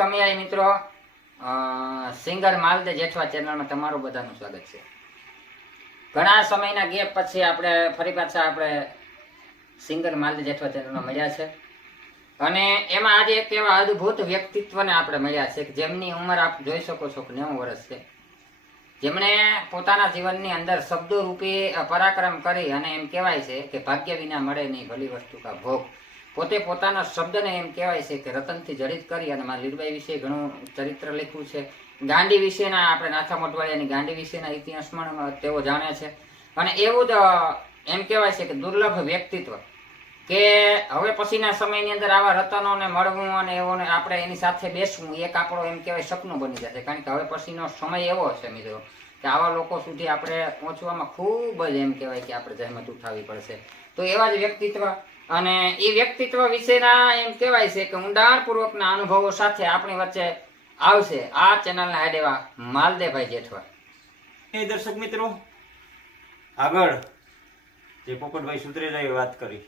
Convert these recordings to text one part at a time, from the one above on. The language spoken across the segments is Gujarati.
કમિયાઈ મિત્રો સિંગર માલદે જેઠવા ચેનલમાં તમારું બધાનું સ્વાગત છે. ઘણા સમયના ગેપ પછી આપણે ફરી પાછા આપણે સિંગર માલદે જેઠવા ચેનલમાં મળ્યા છે. અને એમાં આજે એક એવા અદ્ભુત વ્યક્તિત્વને આપણે મળ્યા છે કે જેમની ઉંમર આપ જોઈ શકો છો કે નેવું વર્ષ છે. જેમણે પોતાના જીવનની અંદર શબ્દો રૂપે પરાક્રમ કરી અને એમ કહેવાય છે કે ભાગ્ય વિના મળે નહીં ભલી વસ્તુ કા ભોગ. પોતે પોતાના શબ્દને એમ કહેવાય છે કે રતનથી જડિત કરી અને મારા લીરબાઈ વિશે ઘણું ચરિત્ર લખ્યું છે. ગાંડી વિશેના આપણે નાથા મોટવાડિયાની ગાંડી વિશેના ઇતિહાસમાં તેઓ જાણે છે. અને એવું જ એમ કહેવાય છે કે દુર્લભ વ્યક્તિત્વ કે હવે પછીના સમયની અંદર આવા રતનોને મળવું અને એવોને આપણે એની સાથે બેસવું એક આપણો એમ કહેવાય સપનું બની જશે. કારણ કે હવે પછીનો સમય એવો છે મિત્રો કે આવા લોકો સુધી આપણે પહોંચવામાં ખૂબ જ એમ કહેવાય કે આપણે જહેમત ઉઠાવવી પડશે. તો એવા જ વ્યક્તિત્વ અને એ વ્યક્તિત્વ વિશેના એમ કહેવાય છે કે ઊંડાણપૂર્વકના અનુભવો સાથે આપણી વચ્ચે આવશે. આ ચેનલના હેડ એવા માલદેભાઈ જેઠવા. એ દર્શક મિત્રો, આગળ જે પોપટભાઈ સુત્રેલાએ વાત કરી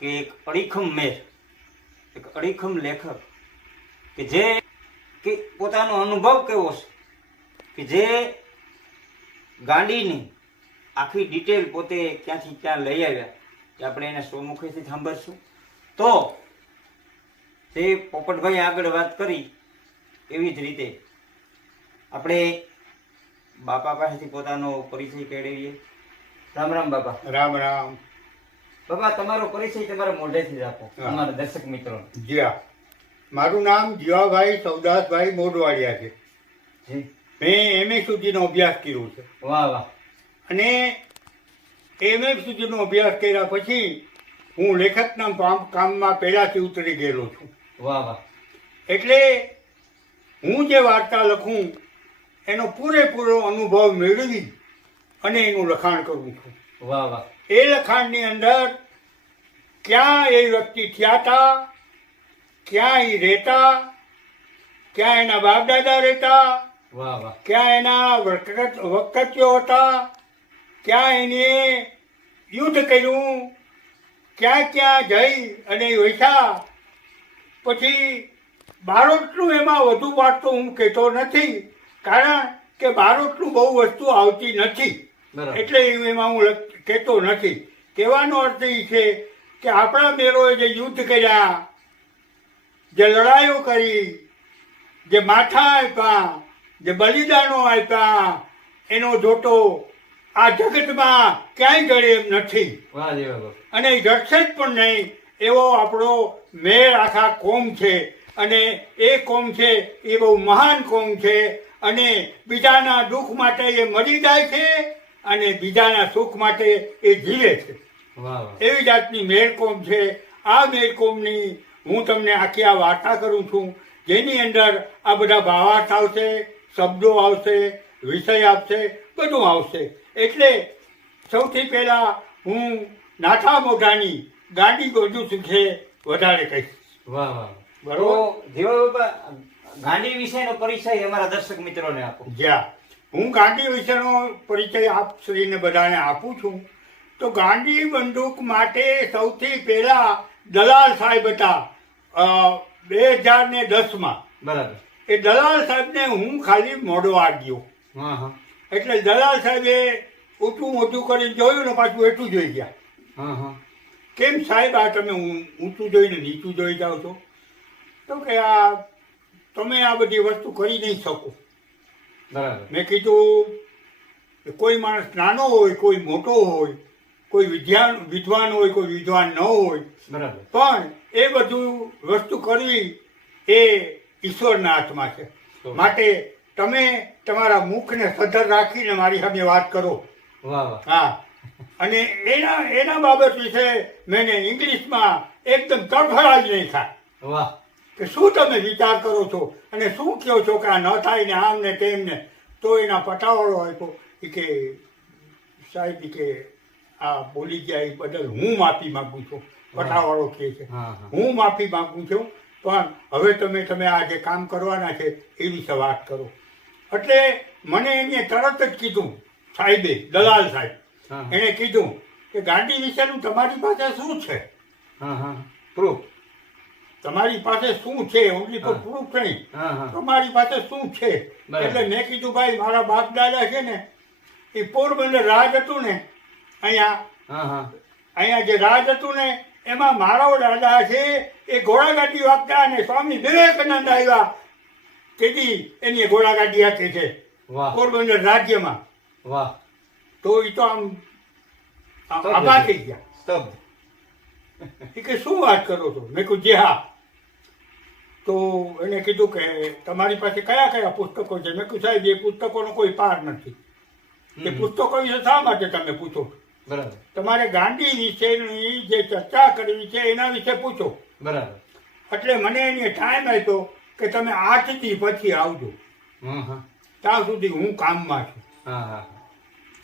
કે એક અડીખમ મેર, એક અડીખમ લેખક કે જે કે પોતાનો અનુભવ કેવો છે કે જે ગાંડીની આખી ડિટેલ પોતે ક્યાંથી ક્યાં લઈ આવ્યા એ આપણે એના સ્વમુખેથી સાંભળશું. તો તે પોપટભાઈ આગળ વાત કરી એવી જ રીતે આપણે બાપા પાસેથી પોતાનો પરિચય કેળવીએ. રામ રામ બાપા. રામ રામ. બાપા તમારો પરિચય તમારા મોઢેથી જ આપો અમારા દર્શક મિત્રો. જીયા મારું નામ જીવાભાઈ સૌદાસભાઈ મોઢવાડિયા છે. મેં એમએ સુધીનો અભ્યાસ કર્યો છે. વાહ વાહ. અને એમએ સુધીનો અભ્યાસ કર્યા પછી હું લેખકના કામમાં પહેલાથી ઉતરી ગયેલો છું. વાહ વાહ. એટલે હું જે વાર્તા લખું એનો પૂરેપૂરો અનુભવ મેળવી અને એનું લખાણ કરું છું. વાહ વાહ. એ લખાણની અંદર ક્યાં એ વ્યક્તિ થયા હતા ક્યાં એ રહેતા ક્યાં એના બાપ દાદા રહેતા વાહ વાહ. ક્યાં એના વક્ત વકતીઓ હતા ક્યાં એને યુદ્ધ કર્યું? ક્યાં ક્યાં જઈ અને વૈસા પછી બારોટનું એમાં વધુ વાત તો હું કહેતો નથી કારણ કે બારોટનું બહુ વસ્તુ આવતી નથી. એટલે એમાં હું કહેતો નથી. કહેવાનો અર્થ એ છે કે આપણા મેરોએ જે યુદ્ધ કર્યા જે લડાઈઓ કરી જે માથા આપ્યા જે બલિદાનો આપ્યા એનો જોટો આ જગતમાં ક્યાંય જડે એમ નથી. અને ઘટશે જ પણ નહીં એવો આપણો મેળ આખા કોમ છે. અને એ કોમ છે એ બહુ મહાન કોમ છે. અને બીજાના દુઃખ માટે એ મરી જાય છે અને બીજાના સુખ માટે એ જીવે છે. એવી જાતની મેરકોમ છે. આ મેરકોમની હું તમને આખી આ વાર્તા કરું છું. જેની અંદર આ બધા ભાવાર્થ આવશે શબ્દો આવશે વિષય આપશે બધું આવશે. એટલે સૌથી પહેલા હું નાથા મોઢાની ગાડી ગોજુ સુખે વધારે કહીશ. વાહ વાહ બરોબર. જીવા બાપા ગાંડી વિશેનો પરિચય અમારા દર્શક મિત્રોને આપો. જ્યાં હું ગાંધી વિશેનો પરિચય આપ શ્રીને બધાને આપું છું. તો ગાંધી બંદૂક માટે સૌથી પહેલા દલાલ સાહેબ હતા બે હજાર ને દસમાં. બરાબર. એ દલાલ સાહેબને હું ખાલી મોડવા ગયો હા હા એટલે દલાલ સાહેબે ઊંચું ઊંચું કરીને જોયું ને પાછું એટલું જોઈ ગયા. હા હા. કેમ સાહેબ આ તમે ઊંચું જોઈને નીચું જોઈ જાઓ છો? તો કે આ તમે આ બધી વસ્તુ કરી નહીં શકો. બરાબર. મેં કીધું કે કોઈ માણસ નાનો હોય કોઈ મોટો હોય કોઈ વિદ્યાન વિદ્વાન હોય કોઈ વિદ્વાન ન હોય બરાબર. પણ એ બધું વસ્તુ કરવી એ ઈશ્વરના હાથમાં છે. માટે તમે તમારા મુખને સધર રાખીને મારી સામે વાત કરો. હા. અને એના એના બાબત વિશે મેં ઇંગ્લિશમાં એકદમ તડફડા જ નહીં થાય. વાહ. કે શું તમે વિચાર કરો છો? અને શું કહો છો કે આ ન થાય ને આમ ને તેમ ને? તો એના પટાવાળો આપ્યો કે સાહેબ કે આ બોલી ગયા એ બદલ હું માફી માંગુ છું. પટાવાળો કહે છે. હું માફી માંગુ છું પણ હવે તમે તમે આ જે કામ કરવાના છે એ વિશે વાત કરો. એટલે મને એને તરત જ કીધું સાહેબે દલાલ સાહેબ એણે કીધું કે ગાંધી વિશેનું તમારી પાસે શું છે? પ્રૂફ. તમારી પાસે શું છે? Only for. પ્રૂફ નહીં. તમારી પાસે શું છે? એટલે મેં કીધું ભાઈ મારા બાપ દાદા છે ને એ પોરબંદર રાજ હતું ને અહીંયા અહીંયા જે રાજ હતું ને એમાં મારો દાદા છે એ ઘોડાગાડી વાપતા અને સ્વામી વિવેકાનંદ આવ્યા તેથી એની ગોળાગાડી આપી છે. વાહ. પોરબંદર રાજ્યમાં. વાહ. તો એ તો આમ આભા થઈ ગયા. સ્તબ્ધ. એ કે શું વાત કરો છો? મેં કીધું જે હા. તો એને કીધું કે તમારી પાસે કયા કયા પુસ્તકો છે? મેં કહ્યું સાહેબ એ પુસ્તકોનો કોઈ પાર નથી. એ પુસ્તકો વિશે શા માટે તમે પૂછો? બરાબર. તમારે ગાંધી વિશેની જે ચર્ચા કરવી છે એના વિશે પૂછો. બરાબર. એટલે મને એની ટાઈમ આપ્યો. કે તમે આઠથી પછી આવજો. ત્યાં સુધી હું કામમાં છું.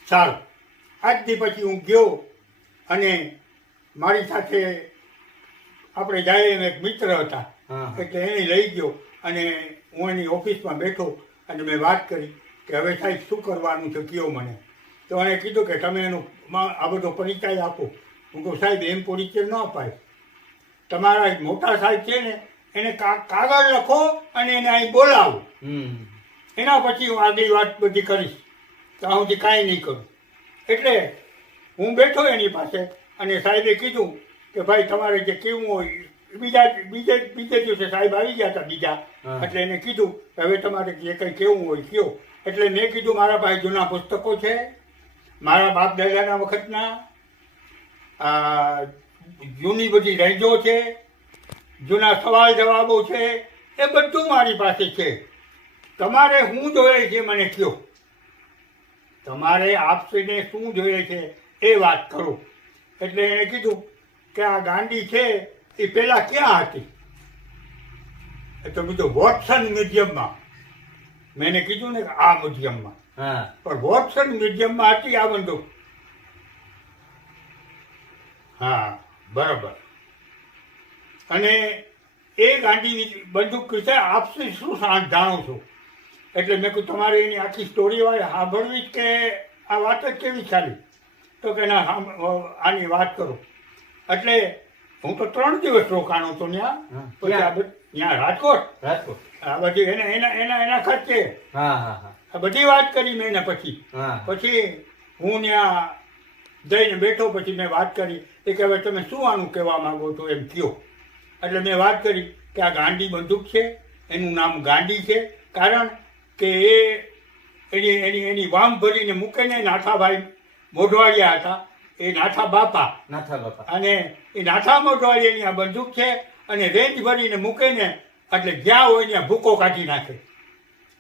સારું આજથી પછી હું ગયો અને મારી સાથે આપણે જાય એમ એક મિત્ર હતા. એટલે એને લઈ ગયો અને હું એની ઓફિસમાં બેઠો અને મેં વાત કરી કે હવે સાહેબ શું કરવાનું છે કયો મને. તો એણે કીધું કે તમે એનો આ બધો પરિચય આપો. હું કહું સાહેબ એમ પરિચય ન અપાય. તમારા મોટા સાહેબ છે ને એને કાગળ લખો અને એને અહીં બોલાવો. એના પછી હું આગળ વાત બધી કરીશ. ત્યાં સુધી કાંઈ નહીં કરું. એટલે હું બેઠો એની પાસે અને સાહેબે કીધું કે ભાઈ તમારે જે કેવું હોય બીજા બીજે બીજે દિવસે સાહેબ આવી ગયા હતા બીજા. એટલે એને કીધું કે હવે તમારે જે કંઈ કેવું હોય કયો. એટલે મેં કીધું મારા પાસે જૂના પુસ્તકો છે. મારા બાપ દાદાના વખતના આ જૂની બધી રેન્જો છે. જૂના સવાલ જવાબો છે એ બધું મારી પાસે છે. તમારે શું જોઈએ છે મને કયો તમારે આપસીને શું જોઈએ છે એ વાત કરો. એટલે એણે કીધું કે આ ગાંડી છે એ પેલા ક્યાં હતી? એ તો બીજું વોટસન મ્યુઝિયમમાં. મેં એને કીધું ને આ મ્યુઝિયમમાં. હા. પણ વોટસન મ્યુઝિયમમાં હતી આ બંદૂક. હા બરાબર. અને એ ગાંધીની બંદૂક વિશે આપશે શું જાણો છો? એટલે મેં કહ્યું તમારે એની આખી સ્ટોરી હોય સાંભળવી જ કે આ વાત જ કેવી ચાલી? તો કે ના આની વાત કરો. એટલે હું તો ત્રણ દિવસ રોકાણો હતો ત્યાં. પછી આ બધ- ત્યાં રાજકોટ. રાજકોટ? આ બધી એને એના એના એના ખર્ચે. હા હા હા. આ બધી વાત કરી મેં એના પછી. પછી હું ત્યાં જઈને બેઠો પછી મેં વાત કરી. એ કે હવે તમે શું આનું કહેવા માંગો છો? એમ કયો. એટલે મેં વાત કરી કે આ ગાંડી બંદૂક છે એનું નામ ગાંડી છે કારણ કે એ એની એની એની વામ ભરીને મૂકે ને નાથાભાઈ મોઢવાડિયા હતા. એ નાથા બાપા. નાથા બાપા. અને એ નાથા મોઢવાડિયાની આ બંદૂક છે અને રેન્જ ભરીને મૂકે ને એટલે જ્યાં હોય ત્યાં ભૂકો કાઢી નાખે.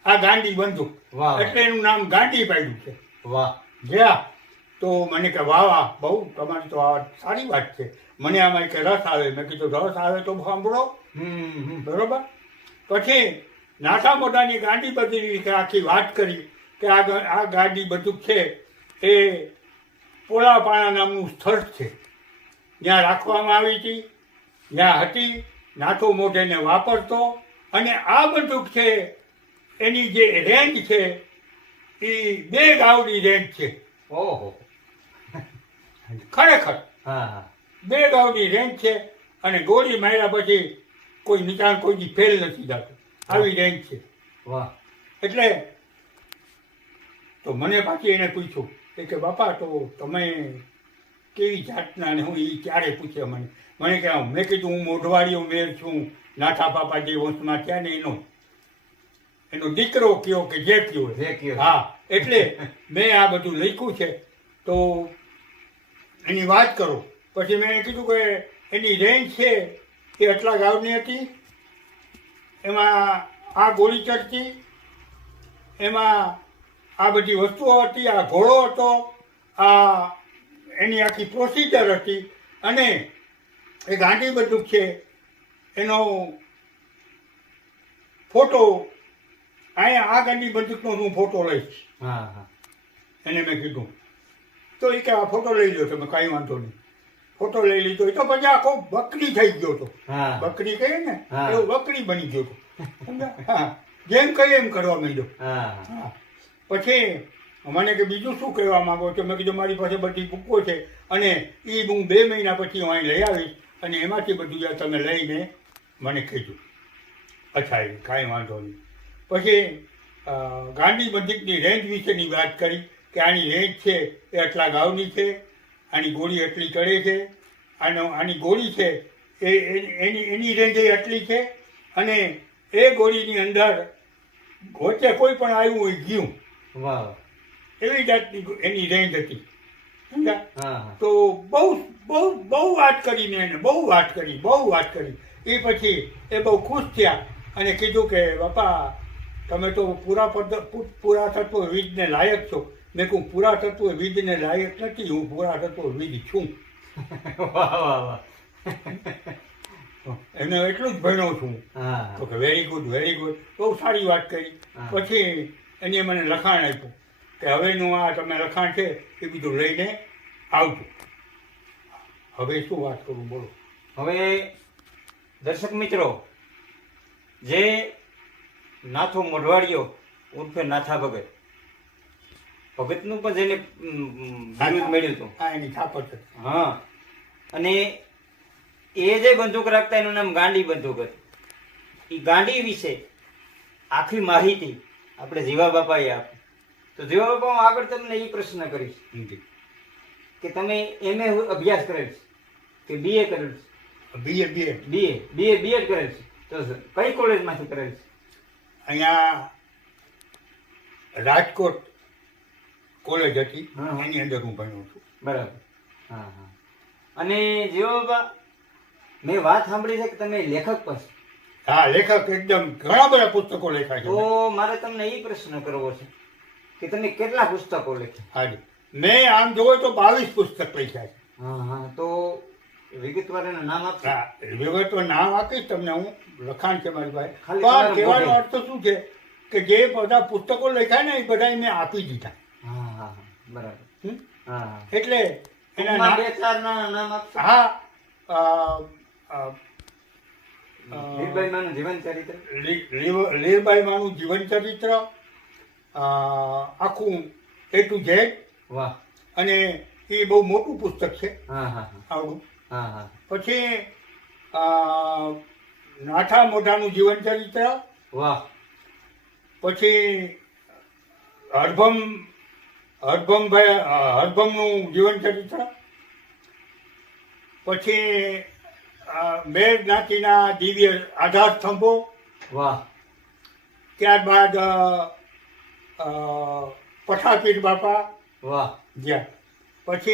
આ ગાંડી બંદૂક. એટલે એનું નામ ગાંડી પાડ્યું છે. વાહ. જ્યાં? તો મને કે વાહ વાહ બહુ તમારી તો આ સારી વાત છે. મને આમાં કે રસ આવે. મેં કીધું રસ આવે તો સાંભળો. બરોબર? પછી નાથા મોઢાની ગાડી બધી રીતે આખી વાત કરી કે આ આ ગાડી બધું છે એ પોળાપાણા નામનું સ્થળ છે. ત્યાં રાખવામાં આવી હતી ત્યાં હતી નાથો મોઢેને વાપરતો અને આ બંદૂક છે એની જે રેન્જ છે એ બે ગાવડી રેન્જ છે. ઓહો. ખરેખર. હા હા. બે ગાવની રેન્જ છે અને ગોળી માર્યા પછી કોઈ નિશાન કોઈ ફેલ નથી જતું આવી રેન્જ છે. વાહ. એટલે તો મને પાછી એને પૂછ્યું કે બાપા તો તમે કેવી જાતના? ને હું એ ક્યારે પૂછે મને? મને કે મેં કીધું હું મોઢવાડીઓ મેર છું નાથા બાપા જે વંશમાં થયા ને એનો. એનો દીકરો કયો કે જે કયો. જે કયો. હા એટલે મેં આ બધું લખ્યું છે. તો એની વાત કરો. પછી મેં કીધું કે એની રેન્જ છે એ આટલા ગાવની હતી. એમાં આ ગોળી ચડતી એમાં આ બધી વસ્તુઓ હતી આ ઘોડો હતો આ એની આખી પ્રોસિજર હતી અને એ ગાંધી બંદૂક છે એનો ફોટો અહીંયા આ ગાંધી બંદૂકનો હું ફોટો લઈશ. હા હા. એને મેં કીધું. તો એ કે આ ફોટો લઈ લો તમે કાંઈ વાંધો નહીં. ફોટો લઈ લીધો એ તો પછી આખો બકરી થઈ ગયો હતો. બકરી કહીએ ને. એવો બકરી બની ગયો હતો. હા. જેમ કહીએ એમ કરવા માંડ્યો. પછી મને કે બીજું શું કહેવા માંગો છો? મેં કીધું મારી પાસે બધી બુકો છે અને એ હું બે મહિના પછી હું અહીં લઈ આવીશ અને એમાંથી બધું તમે લઈને મને કીધું અચ્છા એ કાંઈ વાંધો નહીં. પછી ગાંધી બંદૂકની રેન્જ વિશેની વાત કરી કે આની રેન્જ છે એ આટલા ગાઉની છે આની ગોળી એટલી ચડે છે આનો આની ગોળી છે એ એની એની રેન્જ એટલી છે અને એ ગોળીની અંદર વચ્ચે કોઈ પણ આવ્યું હોય ગયું. વાહ. એવી જાતની એની રેન્જ હતી. તો બહુ બહુ બહુ વાત કરીને એને બહુ વાત કરી બહુ વાત કરી. એ પછી એ બહુ ખુશ થયા અને કીધું કે બાપા તમે તો પૂરા પદ પૂરા તત્વ વીજને લાયક છો. મેં કહું પૂરા તત્વ ને લાયક નથી હું પૂરા તત્વ વીજ છું. વાહ વાહ વાહ. એને એટલું જ ભણ્યો છું. તો કે વેરી ગુડ વેરી ગુડ બહુ સારી વાત કરી. પછી એને મને લખાણ આપ્યું કે હવેનું આ તમે લખાણ છે એ બધું લઈને આવજો. હવે શું વાત કરું બોલો. હવે દર્શક મિત્રો જે નાથો મોઢવાડિયો ઉર્ફે નાથા ભગત ભગતનું પણ જેને ઉમ, મળ્યું હતું. હા એની હતી. હા. અને એ જે બંદૂક રાખતા એનું નામ ગાંડી બંદૂક હતી. એ ગાંડી વિશે આખી માહિતી આપણે જીવા બાપાએ આપી. તો જીવા બાપા હું આગળ તમને એ પ્રશ્ન કરીશ. કે તમે એમએ અભ્યાસ કરેલ છે? કે બીએ કરેલ છે? BA BA. BA. BA BEd કરેલ છે? તો કઈ કોલેજમાંથી કરેલ છે? અહીંયા રાજકોટ કોલેજ હતી હા, હા. એની અંદર હું ભણ્યો છું. બરાબર. હા હા. અને મેં વાત સાંભળી છે કે તમે લેખક પણ હા લેખક એકદમ ઘણા બધા પુસ્તકો લખ્યા છે. તો મારે તમને એ પ્રશ્ન કરવો છે કે તમે કેટલા પુસ્તકો લખ્યા હાજી મેં આમ જોવો તો બાવીસ પુસ્તક લખ્યા છે. હા હા. તો વિગતવાર એના નામ આપશો? વિગતવાર નામ આપીશ તમને હું લખાણ છે મારી પાસે. પણ કહેવાનો અર્થ શું છે? કે જે બધા પુસ્તકો લખ્યા ને એ બધા મેં આપી દીધા. હા હા હા બરાબર. હમ? હા. એટલે એના બે ચાર નામ આપશો? હા અ, અ, અ, વીરબાઈ માનું જીવન ચરિત્ર? જીવન ચરિત્ર આખું એ ટુ ઝેડ. વાહ. અને એ બહુ મોટું પુસ્તક છે. હા હા હા. આવડું. હા હા. પછી નાથા મોઢાનું જીવન ચરિત્ર. વાહ. પછી હરભમ હરભમભાઈ હરભમનું જીવન ચરિત્ર? પછી મેર જ્ઞાતિના દિવ્ય આધાર સ્તંભો? વાહ. ત્યારબાદ અ, બાપા? વાહ. જ્યાં. પછી